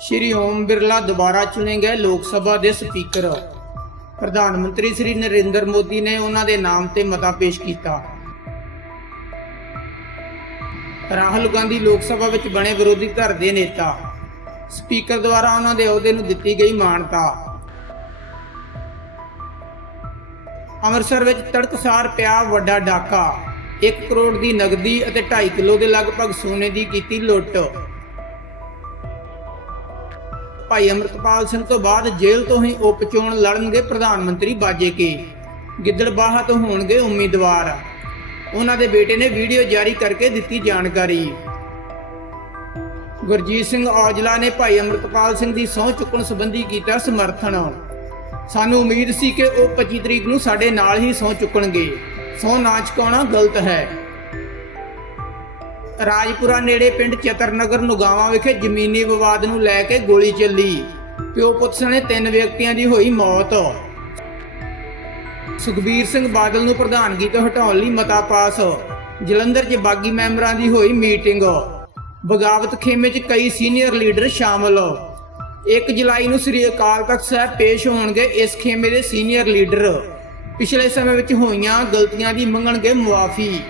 ਸ਼੍ਰੀ ਓਮ ਬਿਰਲਾ ਦੁਬਾਰਾ ਚੁਣੇ ਗਏ ਲੋਕ ਸਭਾ ਦੇ ਸਪੀਕਰ। ਪ੍ਰਧਾਨ ਮੰਤਰੀ ਸ਼੍ਰੀ ਨਰਿੰਦਰ ਮੋਦੀ ਨੇ ਉਹਨਾਂ ਦੇ ਨਾਮ ਤੇ ਮਤਾ ਪੇਸ਼ ਕੀਤਾ। ਰਾਹੁਲ ਗਾਂਧੀ ਲੋਕ ਸਭਾ ਵਿੱਚ ਬਣੇ ਵਿਰੋਧੀ ਧਿਰ ਦੇ ਨੇਤਾ। ਸਪੀਕਰ ਦੁਆਰਾ ਉਹਨਾਂ ਦੇ ਅਹੁਦੇ ਨੂੰ ਦਿੱਤੀ ਗਈ ਮਾਨਤਾ। ਅੰਮ੍ਰਿਤਸਰ ਵਿੱਚ ਤੜਕਸਾਰ ਪਿਆ ਵੱਡਾ ਡਾਕਾ। 1 ਕਰੋੜ ਦੀ ਨਗਦੀ ਅਤੇ 2.5 ਕਿਲੋ ਦੇ ਲਗਭਗ ਸੋਨੇ ਦੀ ਕੀਤੀ ਲੁੱਟ। ਭਾਈ ਅਮਰਤਪਾਲ ਸਿੰਘ ਤੋਂ ਬਾਅਦ ਜੇਲ੍ਹ ਤੋਂ ਹੀ ਉਪ ਚੋਣ ਲੜਨਗੇ ਪ੍ਰਧਾਨ ਮੰਤਰੀ ਬਾਜੇ ਕੇ। ਗਿੱਦੜਬਾਹਾ ਤੋਂ ਹੋਣਗੇ ਉਮੀਦਵਾਰ। ਉਹਨਾਂ ਦੇ ਬੇਟੇ ਨੇ ਵੀਡੀਓ ਜਾਰੀ ਕਰਕੇ ਦਿੱਤੀ ਜਾਣਕਾਰੀ। ਗੁਰਜੀਤ ਸਿੰਘ ਔਜਲਾ ਨੇ ਭਾਈ ਅਮਰਤਪਾਲ ਸਿੰਘ ਦੀ ਸਹੁੰ ਚੁੱਕਣ ਸੰਬੰਧੀ ਕੀਤਾ ਸਮਰਥਨ। ਸਾਨੂੰ ਉਮੀਦ ਸੀ ਕਿ ਉਹ 25 ਤਰੀਕ ਨੂੰ ਸਾਡੇ ਨਾਲ ਹੀ ਸਹੁੰ ਚੁੱਕਣਗੇ। ਸਹੁੰ ਨਾ ਚੁਕਾਉਣਾ ਗਲਤ ਹੈ। ਰਾਜਪੁਰਾ ਨੇੜੇ ਪਿੰਡ ਚਤਰਨਗਰ ਨੁਗਾਵਾ ਵਿਖੇ ਜ਼ਮੀਨੀ ਵਿਵਾਦ ਨੂੰ ਲੈ ਕੇ ਗੋਲੀ ਚੱਲੀ। ਪਿਓ ਪੁੱਤ ਸਣੇ ਤਿੰਨ ਵਿਅਕਤੀਆਂ ਦੀ ਹੋਈ ਮੌਤ। ਸੁਖਬੀਰ ਸਿੰਘ ਬਾਦਲ ਨੂੰ ਪ੍ਰਧਾਨਗੀ ਤੋਂ ਹਟਾਉਣ ਲਈ ਮਤਾ ਪਾਸ। ਜਲੰਧਰ 'ਚ ਬਾਗੀ ਮੈਂਬਰਾਂ ਦੀ ਹੋਈ ਮੀਟਿੰਗ। ਬਗਾਵਤ ਖੇਮੇ 'ਚ ਕਈ ਸੀਨੀਅਰ ਲੀਡਰ ਸ਼ਾਮਲ। 1 ਜੁਲਾਈ ਨੂੰ ਸ੍ਰੀ ਅਕਾਲ ਤਖਤ ਸਾਹਿਬ ਪੇਸ਼ ਹੋਣਗੇ ਇਸ ਖੇਮੇ ਦੇ ਸੀਨੀਅਰ ਲੀਡਰ। ਪਿਛਲੇ ਸਮੇਂ ਵਿੱਚ ਹੋਈਆਂ ਗਲਤੀਆਂ ਦੀ ਮੰਗਣਗੇ ਮੁਆਫੀ।